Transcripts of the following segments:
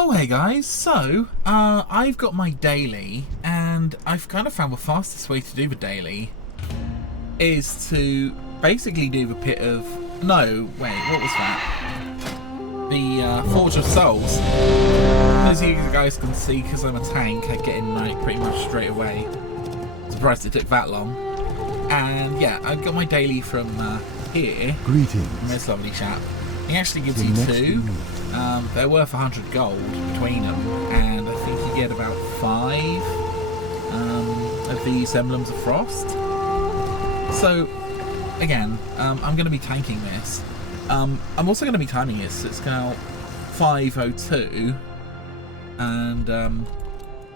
Oh hey guys, so I've got my daily and I've kind of found the fastest way to do the daily is to basically do the pit of... No, wait, what was that? The Forge of Souls. As you guys can see, because I'm a tank, I get in like pretty much straight away. Surprised it took that long. And yeah, I've got my daily from here. Greetings. From this lovely chap. He actually gives you two. They're worth 100 gold between them, and I think you get about 5 of these Emblems of Frost. So, again, I'm going to be tanking this. I'm also going to be timing this, so it's now 5:02, and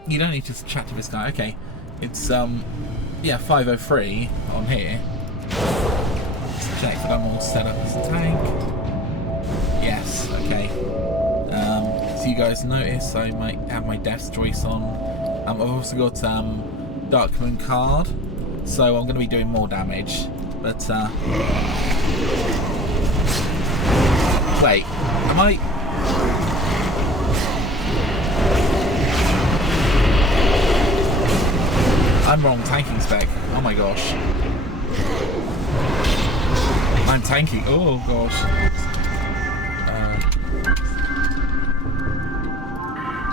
you don't need to chat to this guy. Okay, it's yeah, 5:03 on here. Let's check that I'm all set up as a tank. Yes, okay. So you guys notice I might have my Death's Choice on. I've also got Dark Moon card, so I'm going to be doing more damage. But wait, am I? I'm wrong. Tanking Spec. Oh my gosh. I'm tanking. Oh gosh.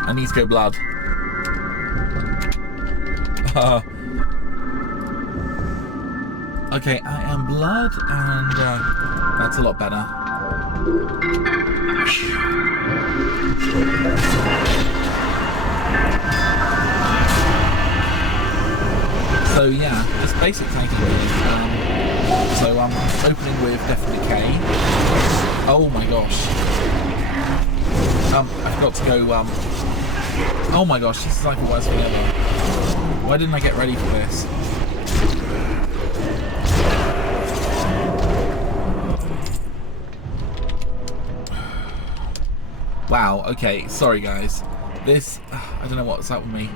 I need to go blood. Okay, I am blood, and that's a lot better. So yeah, just basic tanking really. So I'm opening with Death and Decay. Oh my gosh. I forgot to go, oh my gosh, this is like the worst thing ever. Why didn't I get ready for this? Wow, okay, sorry guys. This, I don't know what's up with me.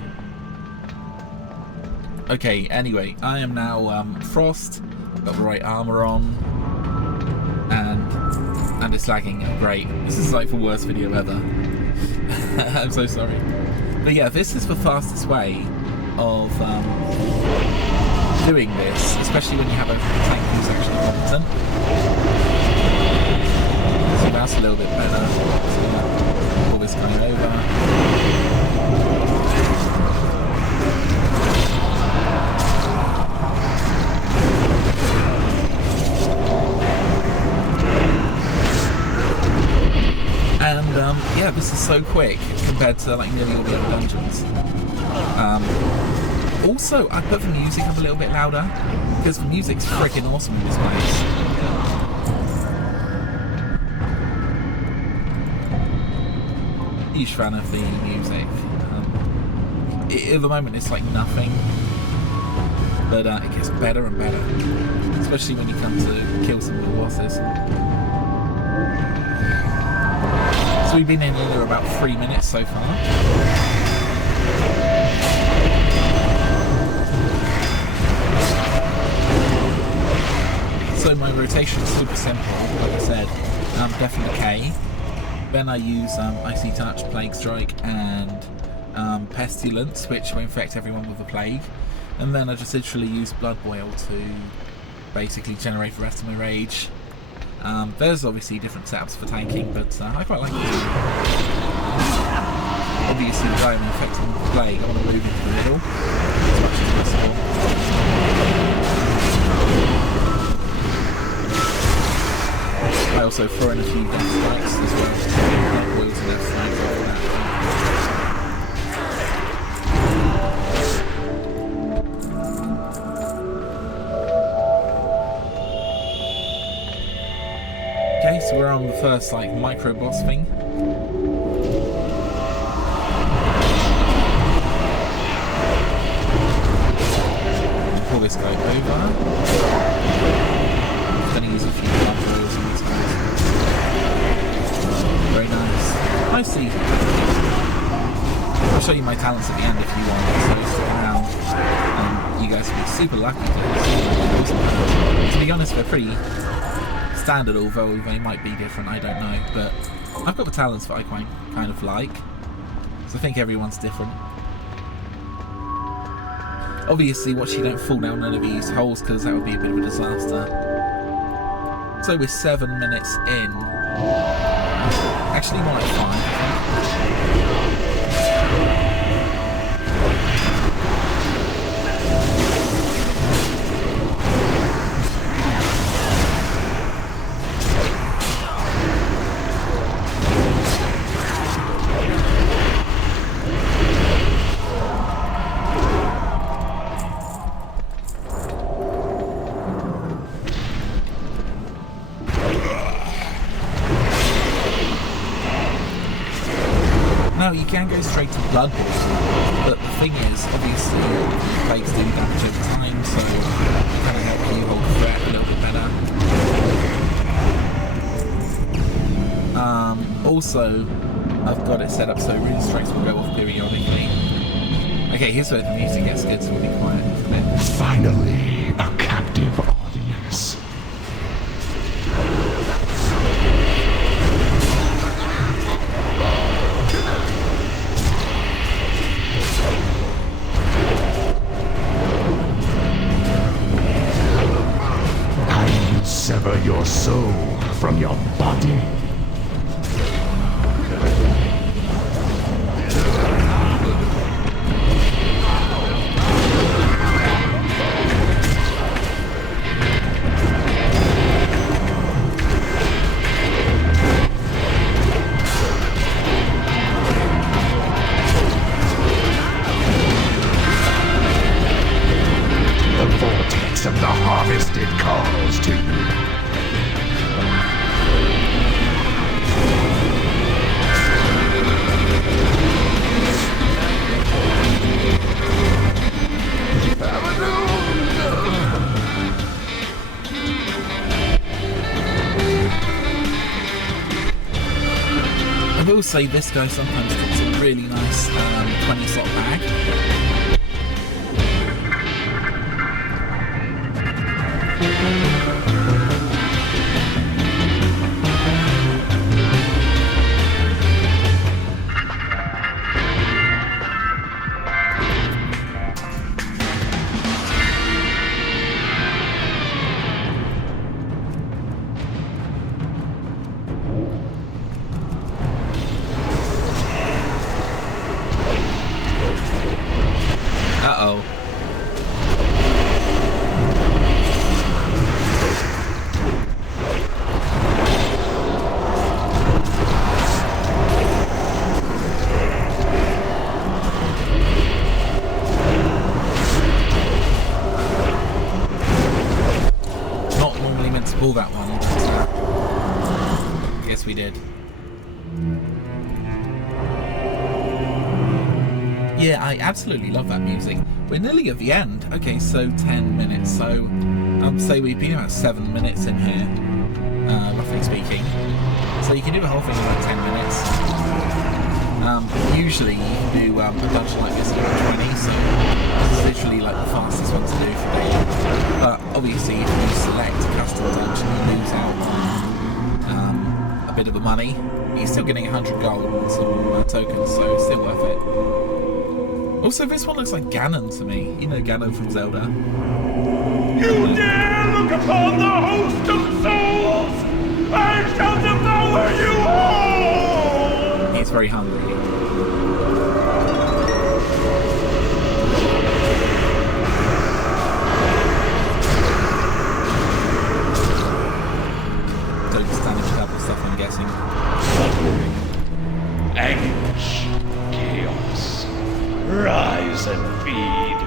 Okay, anyway, I am now Frost, got the right armor on, and it's lagging. Great. This is like the worst video ever. I'm so sorry. But yeah, this is the fastest way of doing this, especially when you have a tank who's actually competent. So that's a little bit better. So yeah, pull this guy over. And yeah, this is so quick compared to like nearly all the other dungeons. Also, I put the music up a little bit louder because the music's freaking awesome in this place. Huge fan of the music. At the moment, it's like nothing, but it gets better and better, especially when you come to kill some of the bosses. So we've been in here about 3 minutes so far. So my rotation is super simple, like I said, definitely K. Then I use Icy Touch, Plague Strike, and Pestilence, which will infect everyone with the plague. And then I just literally use Blood Boil to basically generate the rest of my rage. There's obviously different setups for tanking, but I quite like it. Obviously, the guy I'm infecting with the plague, I want to move into the middle as much as possible. I also throw in a few death strikes as well. Blood boils and death strikes after that. Okay, so we're on the first like micro boss thing. Pull this guy over. Then use a few combos on these guys. Very nice. Nicely. I'll show you my talents at the end if you want, so stick around. You guys will be super lucky to be honest, they're pretty standard, although they might be different, I don't know. But I've got the talents that I kind of like. So I think everyone's different. Obviously, watch you don't fall down none of these holes, because that would be a bit of a disaster. So we're 7 minutes in. Actually, more like 5, I think. No, you can go straight to blood balls, but the thing is, obviously, plates do damage over time, so it kind of help you hold the threat a little bit better. Also, I've got it set up so rune strikes will go off periodically. Okay, here's where the music gets good, so we'll be quiet for a bit. Finally, a captive audience. Sever your soul from your body. The vortex of the harvested calls to you. I will say this guy sometimes gets a really nice 20 slot bag. Uh-oh. Not normally meant to pull that one, but I guess we did. Yeah, I absolutely love that music. We're nearly at the end. Okay, so 10 minutes. So I'd say we've been about 7 minutes in here, roughly speaking. So you can do the whole thing in about 10 minutes. Usually you can do a dungeon like this in about 20, so it's literally like the fastest one to do for me. But obviously if you select a custom dungeon, you lose out on a bit of the money. You're still getting 100 gold and some tokens, so it's still worth it. Also, this one looks like Ganon to me. You know Ganon from Zelda. You dare look upon the host of souls! I shall devour you all! He's very hungry. Don't damage double stuff, I'm guessing. Suffering, anguish, chaos. Rise and feed.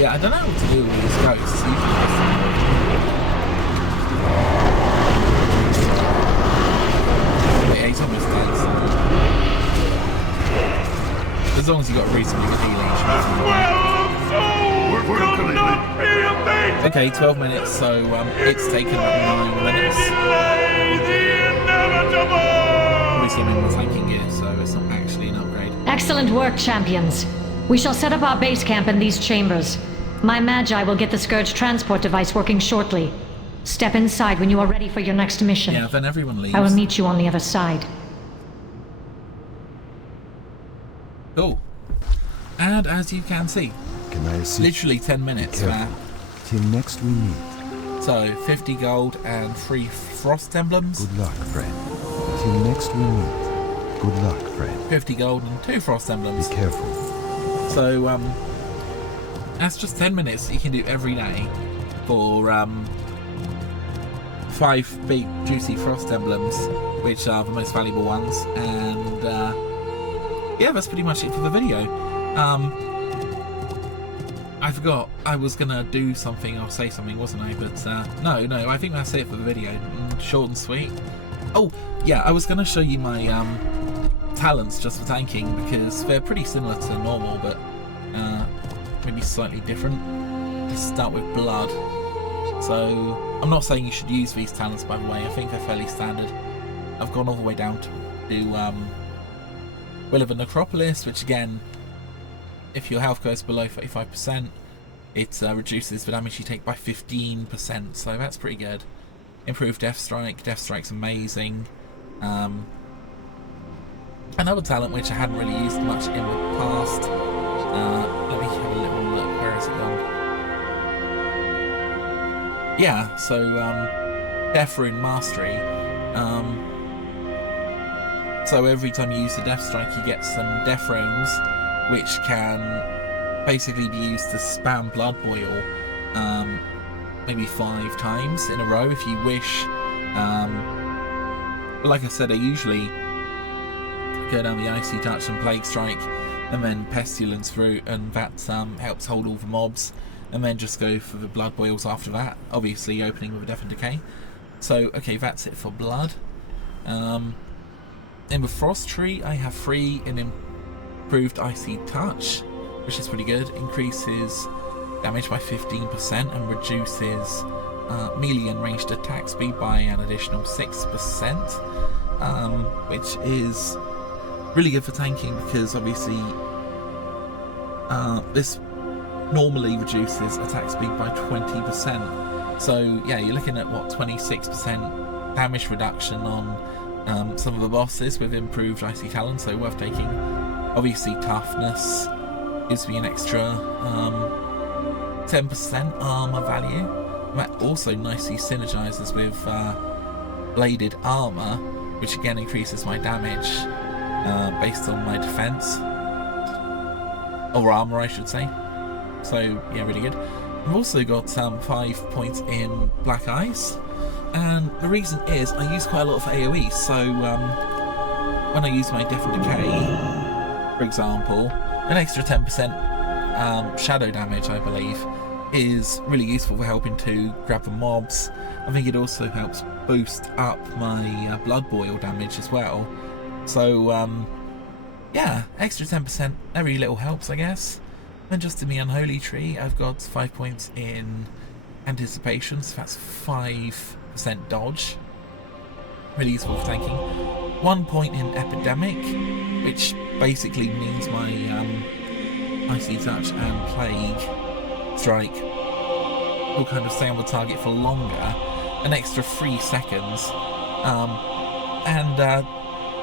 Yeah, I don't know what to do with these ghosts. Yeah, he's almost dead, so... As long as you've got a reasonably good healing, okay, 12 minutes, so it's taken about 9 minutes. Obviously I'm in my tanking gear, so it's not actually an upgrade. Excellent work, champions. We shall set up our base camp in these chambers. My Magi will get the Scourge transport device working shortly. Step inside when you are ready for your next mission. Yeah, then everyone leaves. I will meet you on the other side. Cool. And as you can see, Can I assist? literally 10 minutes Careful. there. Till next we meet. So, 50 gold and 3 frost emblems. Good luck, friend. Till next we meet. Good luck, friend. 50 gold and 2 frost Be emblems. careful. So, that's just 10 minutes that you can do every day for 5 big juicy frost emblems, which are the most valuable ones. And yeah, that's pretty much it for the video. I forgot I was gonna do something or say something, wasn't I? But no, I think that's it for the video. Short and sweet. Oh yeah, I was gonna show you my talents just for tanking, because they're pretty similar to normal, but maybe slightly different. Let's start with blood. So I'm not saying you should use these talents, by the way. I think they're fairly standard. I've gone all the way down to do Will of the Necropolis, which again, if your health goes below 35%, it reduces the damage you take by 15%, so that's pretty good. Improved Death Strike. Death Strike's amazing. Another talent which I hadn't really used much in the past. Let me have a little look. Where has it gone? Yeah, so Death Rune Mastery. So every time you use the Death Strike, you get some Death Runes, which can basically be used to spam Blood Boil maybe 5 times in a row if you wish. But like I said, I usually go down the Icy Touch and Plague Strike and then Pestilence route, and that helps hold all the mobs, and then just go for the Blood Boils after that, obviously opening with a Death and Decay. So okay, that's it for blood. In the Frost Tree, I have 3 in improved Icy Touch, which is pretty good. Increases damage by 15% and reduces melee and ranged attack speed by an additional 6%, which is really good for tanking, because obviously this normally reduces attack speed by 20%. So yeah, you're looking at what, 26% damage reduction on some of the bosses with improved Icy Talon, so worth taking. Obviously toughness gives me an extra 10% armor value. That also nicely synergizes with bladed armor, which again increases my damage based on my defense, or armor I should say. So yeah, really good. I've also got 5 points in Black Eyes, and the reason is I use quite a lot of AoE, so when I use my Death and Decay, for example, an extra 10% shadow damage, I believe, is really useful for helping to grab the mobs. I think it also helps boost up my Blood Boil damage as well. So yeah, extra 10%, every little helps, I guess. And just in the Unholy Tree, I've got 5 points in Anticipation, so that's 5% dodge. Really useful for tanking. 1 point in Epidemic, which basically means my Icy Touch and Plague Strike will kind of stay on the target for longer, an extra 3 seconds.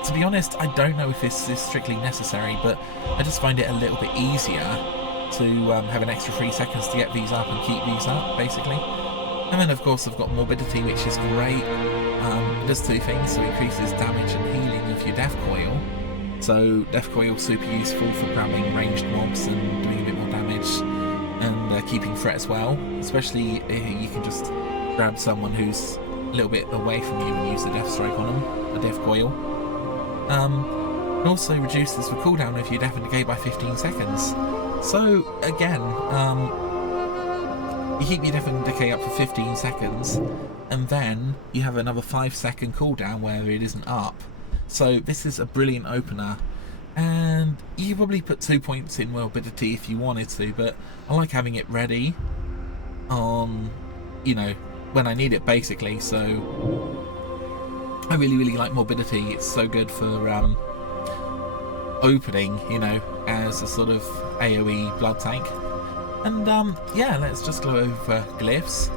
To be honest, I don't know if this is strictly necessary, but I just find it a little bit easier to have an extra 3 seconds to get these up and keep these up, basically. And then of course I've got Morbidity, which is great. It does 2 things, so it increases damage and healing of your Death Coil. So Death Coil super useful for grabbing ranged mobs and doing a bit more damage, and keeping threat as well, especially if you can just grab someone who's a little bit away from you and use the Death Strike on them, a Death Coil. It also reduces the cooldown of your Death and Decay by 15 seconds. So again, you keep your Death and Decay up for 15 seconds, and then you have another 5-second cooldown where it isn't up. So this is a brilliant opener, and you could probably put 2 points in Morbidity if you wanted to, but I like having it ready on, you know, when I need it, basically. So I really like Morbidity. It's so good for opening, you know, as a sort of AoE blood tank. And yeah, let's just go over glyphs.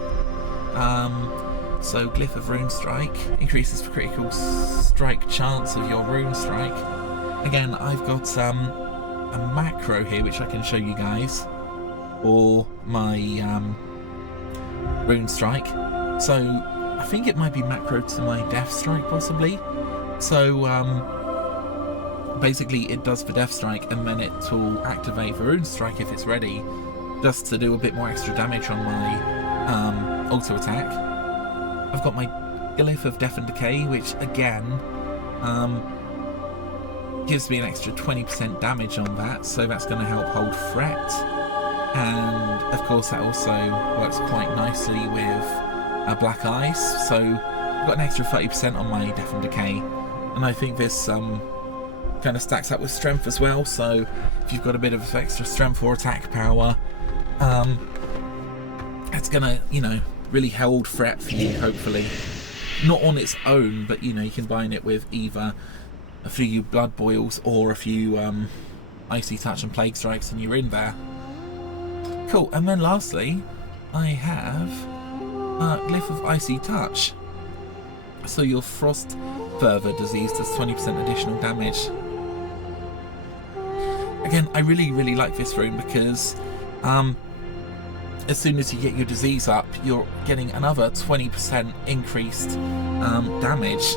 So Glyph of Rune Strike increases the critical strike chance of your Rune Strike. Again, I've got a macro here which I can show you guys, or my Rune Strike. So I think it might be macro to my Death Strike possibly. So basically it does the Death Strike and then it will activate the Rune Strike if it's ready, just to do a bit more extra damage on my auto attack. I've got my Glyph of Death and Decay, which again gives me an extra 20% damage on that, so that's going to help hold threat. And of course that also works quite nicely with Black Ice, so I've got an extra 30% on my Death and Decay. And I think this kind of stacks up with strength as well, so if you've got a bit of extra strength or attack power, it's going to, you know, really hold threat for you, hopefully. Not on its own, but you know, you can combine it with either a few blood boils or a few icy touch and plague strikes and you're in there. Cool, and then lastly I have Glyph of Icy Touch. So your frost fervor disease does 20% additional damage. Again, I really like this rune because as soon as you get your disease up, you're getting another 20% increased damage,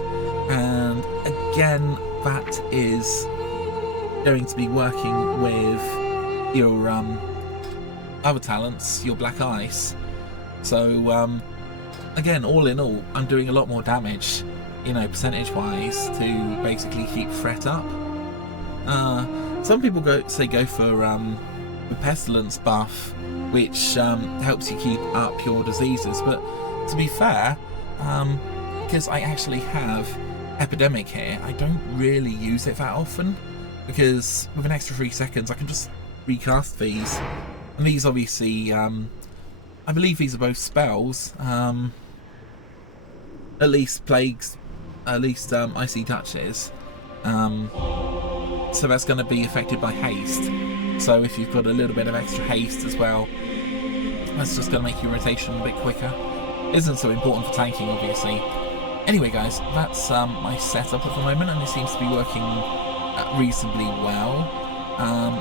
and again that is going to be working with your other talents, your Black Ice. So again, all in all, I'm doing a lot more damage, you know, percentage wise, to basically keep threat up. Some people go for the pestilence buff, which helps you keep up your diseases, but to be fair, because I actually have Epidemic here, I don't really use it that often, because with an extra 3 seconds I can just recast these, and these obviously, I believe these are both spells, at least plagues, at least Icy Touches, so that's going to be affected by haste. So if you've got a little bit of extra haste as well, that's just going to make your rotation a bit quicker. Isn't so important for tanking, obviously. Anyway guys, that's my setup at the moment, and it seems to be working reasonably well.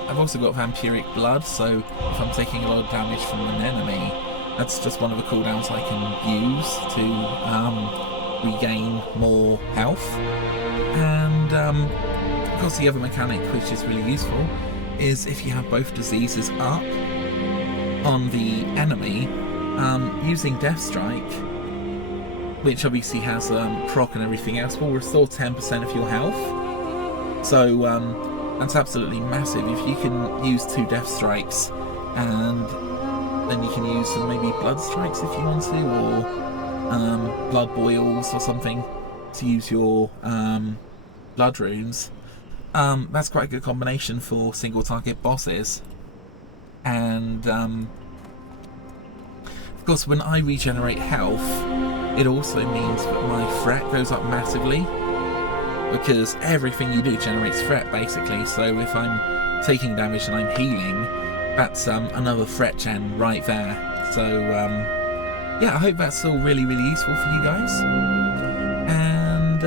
I've also got Vampiric Blood, so if I'm taking a lot of damage from an enemy, that's just one of the cooldowns I can use to regain more health. And of course the other mechanic which is really useful is if you have both diseases up on the enemy, using Death Strike, which obviously has proc and everything else, will restore 10% of your health. So that's absolutely massive. If you can use 2 Death Strikes, and then you can use some maybe Blood Strikes if you want to, or Blood Boils or something to use your Blood Runes. That's quite a good combination for single target bosses. And of course when I regenerate health, it also means that my threat goes up massively, because everything you do generates threat basically. So if I'm taking damage and I'm healing, that's another threat gen right there. So yeah, I hope that's all really useful for you guys, and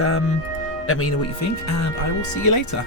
let me know what you think, and I will see you later.